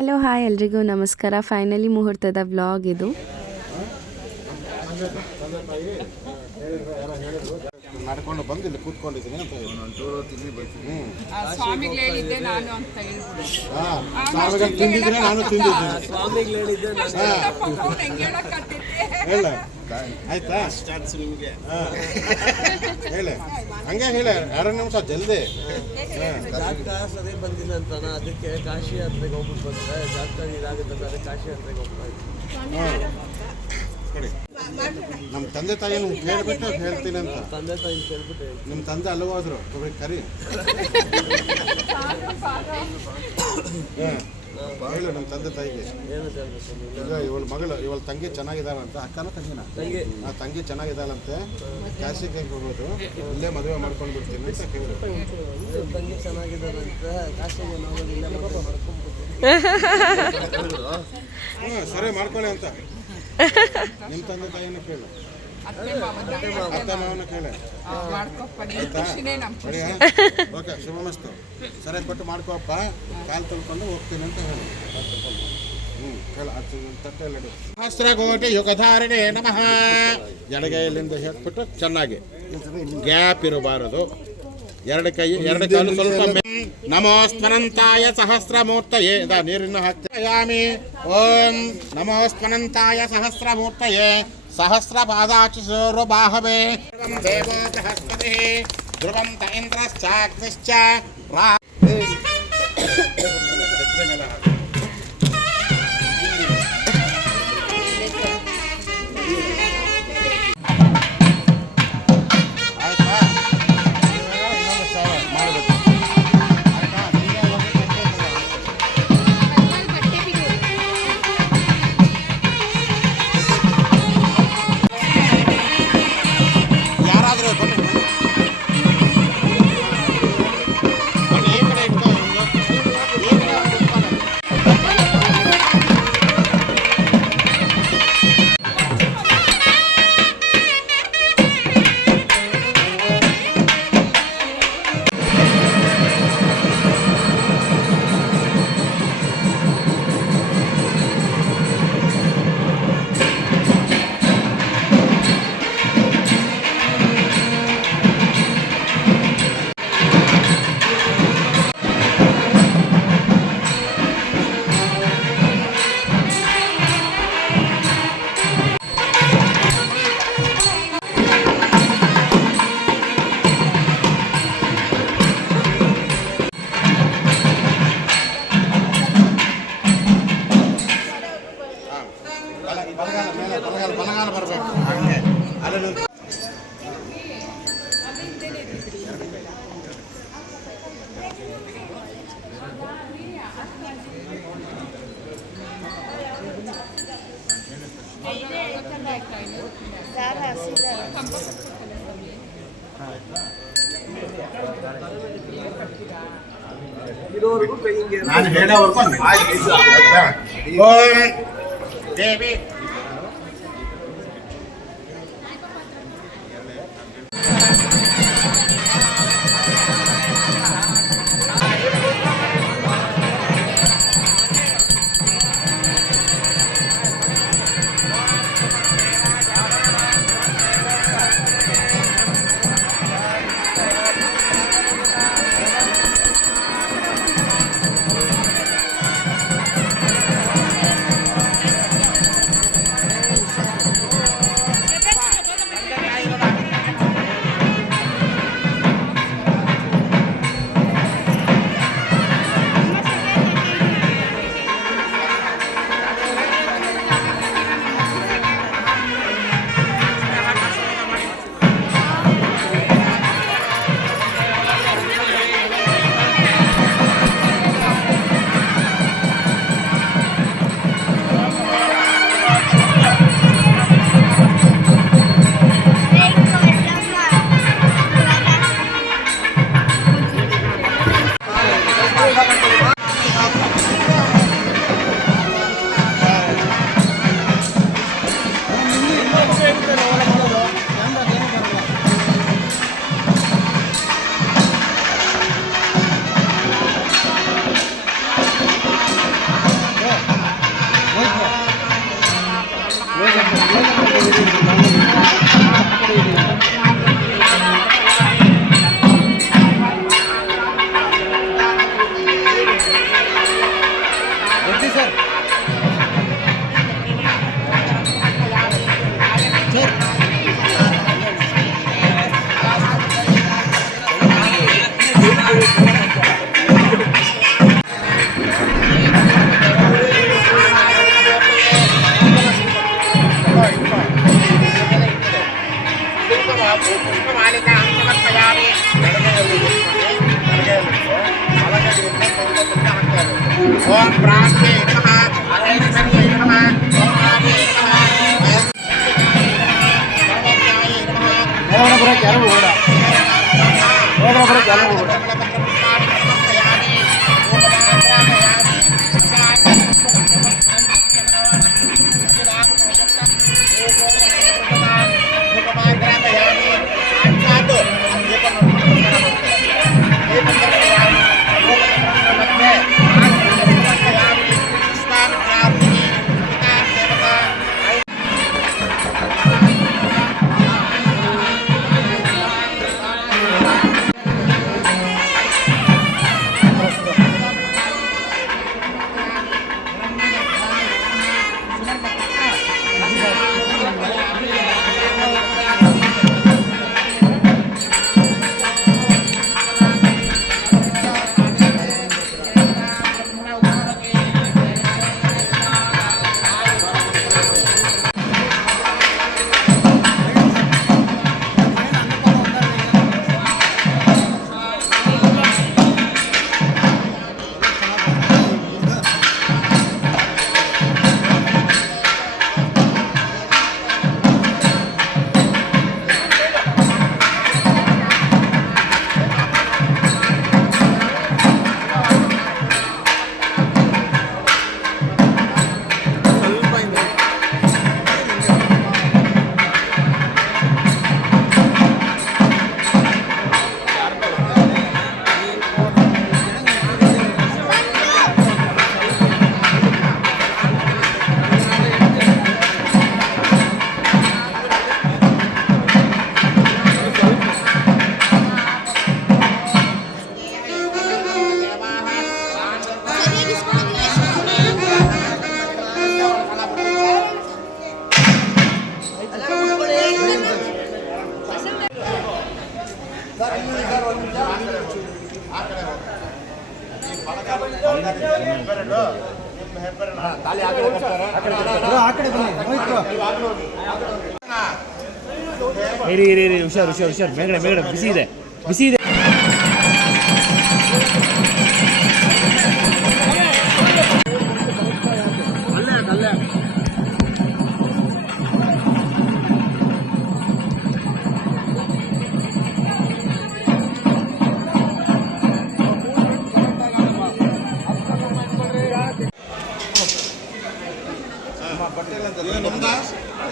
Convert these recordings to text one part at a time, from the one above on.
Hello hi ಎಲ್ರಿಗೂ ನಮಸ್ಕಾರ. Finally ಮುಹೂರ್ತದ vlog ಇದು. ನಡ್ಕೊಂಡು ಬಂದು ಇಲ್ಲಿ ಕೂತ್ಕೊಂಡಿದ್ದೀನಿ ಅಂತ ಸ್ವಾಮಿಗಳು ಹೇಳಿದ್ದೆ ನಾನು ಅಂತ ಸ್ವಾಮಿಗಳು ತಿಂದಿದ್ರೆ ನಾನು ತಿಂದಿದ್ದೀನಿ. ಸ್ವಾಮಿಗಳು ಹೇಳಿದ್ದೆ ಹೇಳ ಆಯ್ತಾ ನಿಮಗೆ ಹೇಳಿ ಹಂಗೆ ಹೇಳಿ 2 ನಿಮಿಷ ಜಲ್ದಿ. ಜಾತಕ ಸರಿ ಬಂದಿಲ್ಲ ಅಂತಾನ, ಅದಕ್ಕೆ ಕಾಶಿ ಯಾತ್ರೆಗೆ ಹೋಗ್ಬಿಟ್ಟು ಬಂದ್ರೆ ಜಾತಕ ಇದಾಗುತ್ತೆ, ಅದೇ ಕಾಶಿ ಯಾತ್ರೆಗೆ ಹೋಗ್ಬೇಕು. ನಮ್ಮ ತಂದೆ ತಾಯಿನ ಕೇಳ್ಬಿಟ್ಟು ಹೇಳ್ತೀನಿ ಅಂತ. ತಂದೆ ತಾಯಿ ಕೇಳ್ಬಿಟ್ಟು ನಿಮ್ಮ ತಂದೆ ಅಲ್ಲೂ ಹೋದ್ರು ಕರಿ ಹೇಳು ನಮ್ಮ ತಂದೆ ತಾಯಿಗೆ. ಏನಂತ ಹೇಳ್ಬೇಕು ಈಗ ಇವಳ ಮಗಳು ಇವಳ ತಂಗಿ ಚೆನ್ನಾಗಿದ್ದಾಳಂತ. ಅಕ್ಕನ ತಂಗಿನ ತಂಗಿ ಆ ತಂಗಿ ಚೆನ್ನಾಗಿದ್ದಾಳಂತೆ. ಕಾಶಿಗೆ ಹೋಗೋದು ಇಲ್ಲೇ ಮದುವೆ ಮಾಡ್ಕೊಂಡು ಬಿಡ್ತೀನಿ ಅಂತ ಕೇಳಿ. ತಂಗಿ ಚೆನ್ನಾಗಿದ್ದಾರಂತ ಕಾಶಿಗೆ ಹೋಗೋದಿಲ್ಲ ಮಾಡ್ಕೊಂಡ್ಬಿಟ್ಟು ಸರಿ ಮಾಡ್ಕೊಳ್ಳಿ ಅಂತ ನಿಮ್ಮ ತಂದೆ ತಾಯಿನ ಕೇಳು, ಅತ್ತ ಮಾವನ ಕೇಳಿ. ಆಯ್ತಾ ಓಕೆ ಶುಭಮಸ್ತು. ಸರಿ ಕೊಟ್ಟು ಮಾಡ್ಕೋಪ್ಪ, ಕಾಲು ತೊಳ್ಕೊಂಡು ಹೋಗ್ತೀನಿ ಅಂತ ಹೇಳಿ. ತಟ್ಟೆಲ್ಲಡಿ ಸಹಸ್ರಕೋಟಿ ಯುಗಧಾರಣೆ ನಮಃ. ಎಡಗೈಲಿಂದ ಹೇಳ್ಬಿಟ್ಟು ಚೆನ್ನಾಗಿ ಗ್ಯಾಪ್ ಇರಬಾರದು. ಎರಡು ಕಾಲು ಸ್ವಲ್ಪ. ನಮೋಸ್ಮನಂತಾಯ ಸಹಸ್ರಮೂರ್ತಯೇ. ನೀರಿನ್ನು ಹಾಕ್ಯಾಮಿ. ಓಂ ನಮೋಸ್ಮನಂತಾಯ ಸಹಸ್ರಮೂರ್ತಯೇ ಸಹಸ್ರಪಾದಾಚುಸೂರು ಬಾಹವೇ. ದೇವೋ ಬೃಹಸ್ಪತಿ ಧ್ರುವಂ ತ ಇಂದ್ರಶ್ಚಾಗ್ನಿಶ್ಚ ಬಲಗಾಲ ಬರಬೇಕು. ಹಂಗೆ ಅಲ್ಲಿ ನಾನು ಹೇಳೋವರೆಗೂ ದೇವಿ ಓಂ ಪ್ರಾಣೇ ನಮಃ ಅನೇಕನೇ ನಮಃ ಓಂ ಪ್ರಾಣೇ ನಮಃ ಇರಿ ಹುಷಾರು ಮೇಗಡೆ ಬಿಸಿ ಇದೆ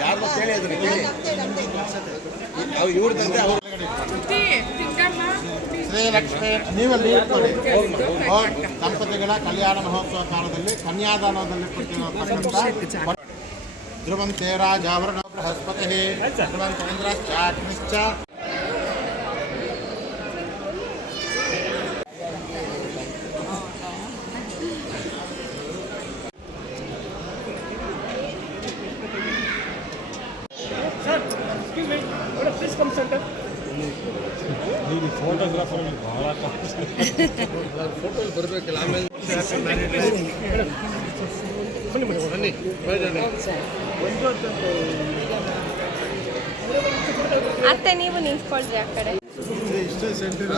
ಯಾರು ಕೇಳಿ ಇವ್ರ ತಂದೆ ಶ್ರೀಲಕ್ಷ್ಮಿ ನೀವಲ್ಲಿ ಇಟ್ಕೊಳ್ಳಿ. ದಂಪತಿಗಳ ಕಲ್ಯಾಣ ಮಹೋತ್ಸವ ಕಾಲದಲ್ಲಿ ಕನ್ಯಾದಾನದಲ್ಲಿ ಕೊಟ್ಟಿರತಕ್ಕಂಥ ಧ್ರುವಂತೆ ರಾಜಾವರಣ ಬೃಹಸ್ಪತಿ ಧ್ರುವಂತೇಂದ್ರಶ್ಚಾಗ್ನಿಶ್ಚ ಫೋಟೋಗ್ರಾಫರ್ ಬಹಳ ಫೋಟೋ ಬರಬೇಕಲ್ಲ ಆಮೇಲೆ ಅತ್ತೆ ನೀವು ನಿಂತ್ಕೊಳ್ರಿ ಆ ಕಡೆ. ಇಷ್ಟೇ ಸೆಂಟರ್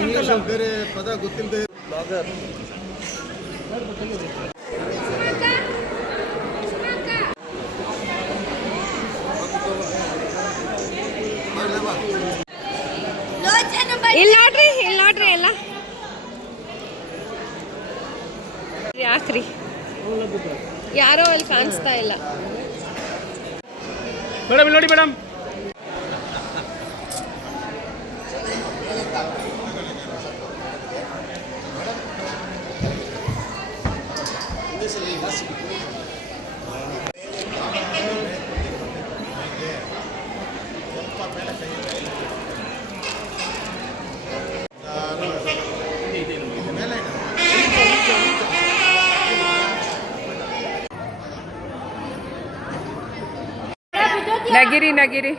ಇಂಗ್ಲೀಷ್ ಬೇರೆ ಪದ ಗೊತ್ತಿಲ್ಲದೆ ಬ್ಲಾಗರ್ ಇಲ್ಲಿ ನೋಡ್ರಿ ಎಲ್ಲ ಯಾಕ್ರಿ ಯಾರೋ ಅಲ್ಲಿ ಕಾಣಿಸ್ತಾ ಇಲ್ಲ. ಮೇಡಮ್ ನೋಡಿ madam ನಗಿರಿ ನಗಿರಿ.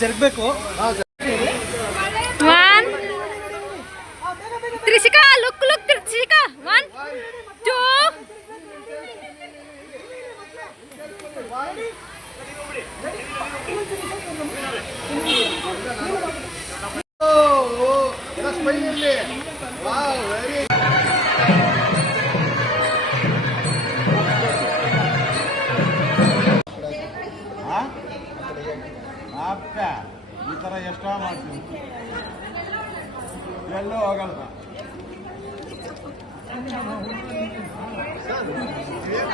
ಜರುಗಬೇಕು. One. Trishika, look, Trishika. 1, 2. ಈ ಥರ ಎಷ್ಟೋ ಮಾಡ್ತೀನಿ, ಎಲ್ಲೂ ಹೋಗಲ್ಲ.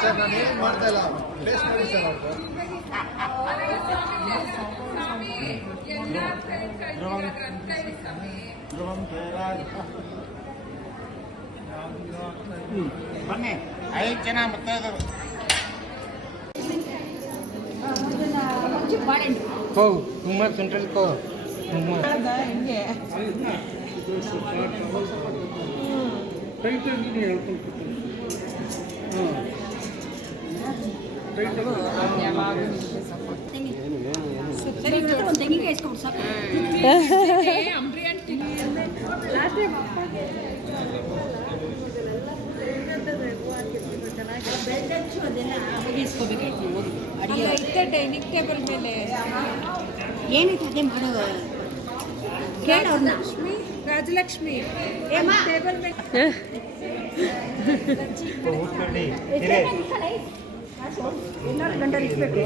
ಸರ್ ನಾನು ಏನು ಮಾಡ್ತಾ ಇಲ್ಲ, ಟೇಸ್ಟ್ ಮಾಡಿ ಸರ್ ಅವ್ರು. ಬನ್ನಿ, 5 ಜನ ಮತ್ತೆ ಇದ್ದಾರೆ. ತುಂಬ ಸೆಂಟ್ರಲ್ ಕೋ ಡೈನಿಂಗ್ ಟೇಬಲ್ ಮೇಲೆ ಏನಿತ್ತು ಅದೇ ಮಾಡೋ ಕೇಳೋರ್ನ ರಾಜಲಕ್ಷ್ಮಿ ಟೇಬಲ್ ಮೇಲೆ ಎಲ್ಲರೂ ಗಂಟಲು ಇಟ್ಬೇಕು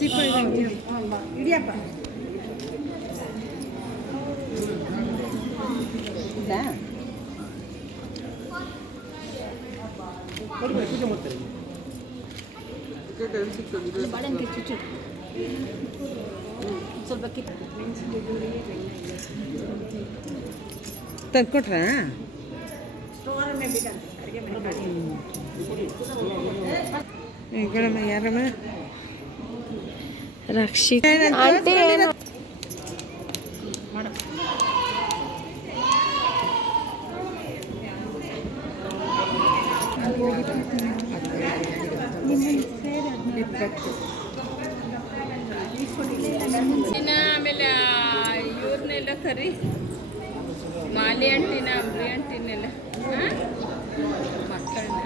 ದೀಪ ಇಡಿಯಪ್ಪ ಇಲ್ಲ ಬಾಳೆಹಣ್ಣು ಚುಚ್ಚು ಸ್ವಲ್ಪ ತಂದ್ಕೊಟ್ರಾ ಸ್ಟೋರನ್ನೇ ಬಿಡಂತೆ ಅಡುಗೆ ಮನೆ ಕಣಮ್ಮ ಯಾರಮ್ಮ ರಕ್ಷಿತ್ ಆಂಟಿ ಏನು ಆಮೇಲೆ ಇವ್ರನ್ನೆಲ್ಲ ಕರಿ ಮಾಲಿ ಅಂಟಿನ ಅಂಬ್ರಿ ಅಂಟಿನೆಲ್ಲ ಮಕ್ಕಳನ್ನ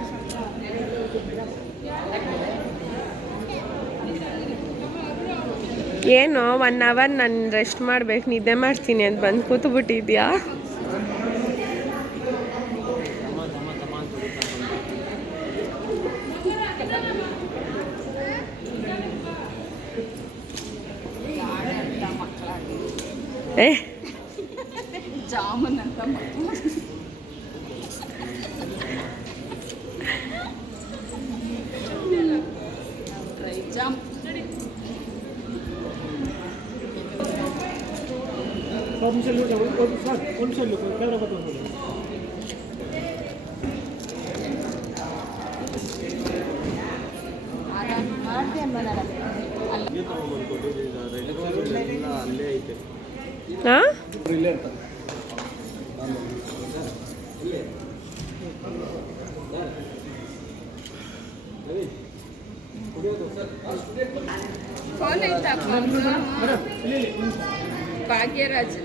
ಏನು 1 ಅವರ್ ನಾನು ರೆಸ್ಟ್ ಮಾಡ್ಬೇಕು ನಿದ್ದೆ ಮಾಡ್ತೀನಿ ಅಂತ ಬಂದು ಕೂತ್ಬಿಟ್ಟಿದ್ಯಾ ಏ ಜಾಮೂನ್ ಅಂತ ಮಕ್ಕಳು ಡ್ರೈ ಜಾಮ್ ಅಲ್ಲೇ ಐತೆ ಹಾಂ ಫೋನ್ ಐತಾ ಭಾಗ್ಯರಾಜ್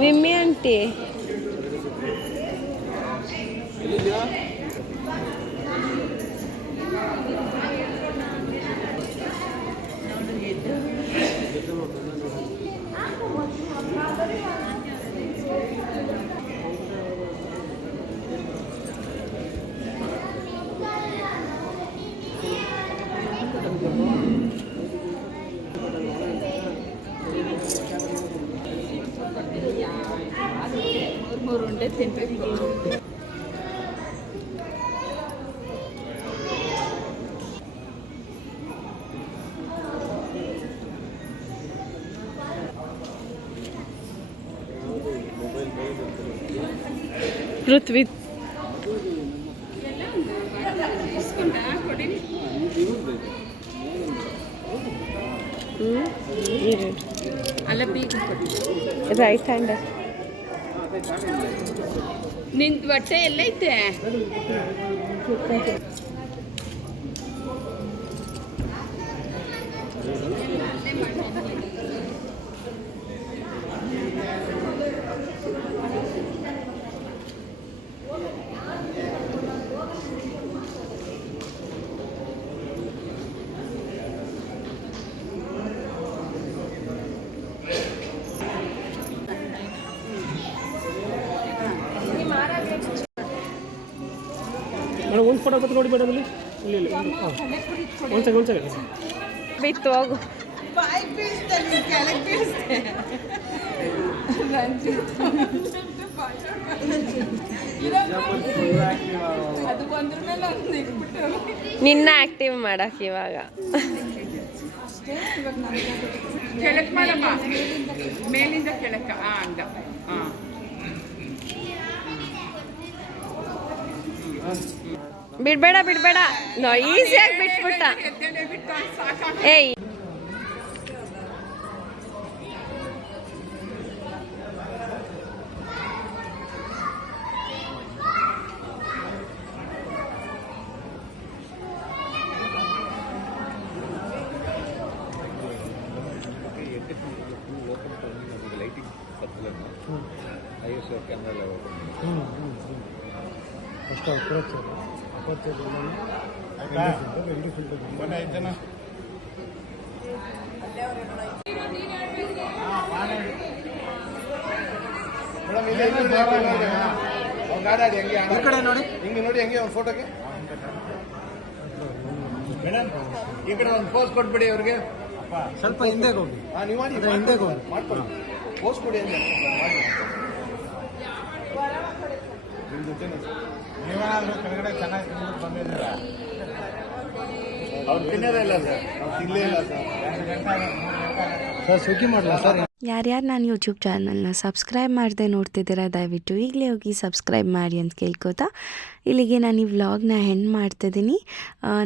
ವಿಮ್ಮಿ ಆಂಟಿ ಮೂರು ಉಂಡೆ ತಿನ್ಬೇಕು ಪೃಥ್ವಿ ಇಸ್ಕೊಂಡ ಕೊಡಿನಿ ಅಲ್ಲ ಬೀಗ ಕೊಡಿ ರೈಟ್ ಹ್ಯಾಂಡ್ ನಿಂದು ಬಟ್ಟೆ ಎಲ್ಲೈತೆ ಒಂದು ಫೋಟೋ ಕೊಟ್ಟು ನೋಡಿ ಮೇಡಮ್ ಇಲ್ಲಿ ಇಲ್ಲಿ ಒಂದು ಸೆಕೆಂಡ್ ಬಿತ್ತು ಹೋಗು ಅದು ಬಂದ್ರ ಮೇಲೆ ಒಂದು ಇಟ್ಬಿಟ್ಟು ನಿನ್ನ ಆಕ್ಟಿವ್ ಮಾಡಕ್ ಇವಾಗ ಕೆಳಕ್ ಮಾಡಮ್ಮ ಮೇಲಿಂದ ಕೆಳಕ ಹಂಗ ಬಿಡ್ಬೇಡ ಬಿಡ್ಬೇಡ ನೋ ಈಸಿಯಾಗಿ ಬಿಟ್ಬಿಟ್ಟ ಏಯ್ ಬನ್ನಿ 5 ಜನ ಈ ಕಡೆ ನೋಡಿ ಹಿಂಗೆ ನೋಡಿ ಹೆಂಗೆ ಒಂದು ಫೋಟೋಗೆ ಮೇಡಮ್ ಈ ಕಡೆ ಒಂದು ಪೋಸ್ ಕೊಟ್ಬಿಡಿ ಅವ್ರಿಗೆ ಸ್ವಲ್ಪ ಹಿಂದೆ ಹೋಗಿ ನೀವು ಮಾಡಿ ಹಿಂದೆ ಹೋಗಿ ಮಾಡ್ಕೊಳ್ಳಿ ನೀವೇನಾದ್ರೂ ಕೆಳಗಡೆ ಚೆನ್ನಾಗಿ ತಿಂದು ಬಂದಿದ್ದೀರಾ? ಅವ್ರು ತಿನ್ನೋದೇ ಇಲ್ಲ ಸರ್, ಅವ್ರು ತಿನ್ನಲೇ ಇಲ್ಲ ಸರ್. 2 ಗಂಟೆ 3 ಗಂಟೆ ಸರ್ ಸುಗ್ಗಿ ಮಾಡಲ ಸರ್. ಯಾರ್ಯಾರು ನಾನು ಯೂಟ್ಯೂಬ್ ಚಾನಲ್ನ ಸಬ್ಸ್ಕ್ರೈಬ್ ಮಾಡದೆ ನೋಡ್ತಿದ್ದೀರಾ ದಯವಿಟ್ಟು ಈಗಲೇ ಹೋಗಿ ಸಬ್ಸ್ಕ್ರೈಬ್ ಮಾಡಿ ಅಂತ ಕೇಳ್ಕೊತಾ ಇಲ್ಲಿಗೆ ನಾನು ಈ ವ್ಲಾಗ್ನ ಹೆಣ್ಣು ಮಾಡ್ತಿದ್ದೀನಿ.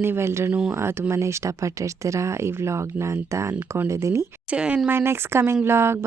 ನೀವೆಲ್ಲರೂ ತುಂಬಾ ಇಷ್ಟಪಟ್ಟಿರ್ತೀರಾ ಈ ವ್ಲಾಗ್ನ ಅಂತ ಅಂದ್ಕೊಂಡಿದ್ದೀನಿ. So in my next coming vlog.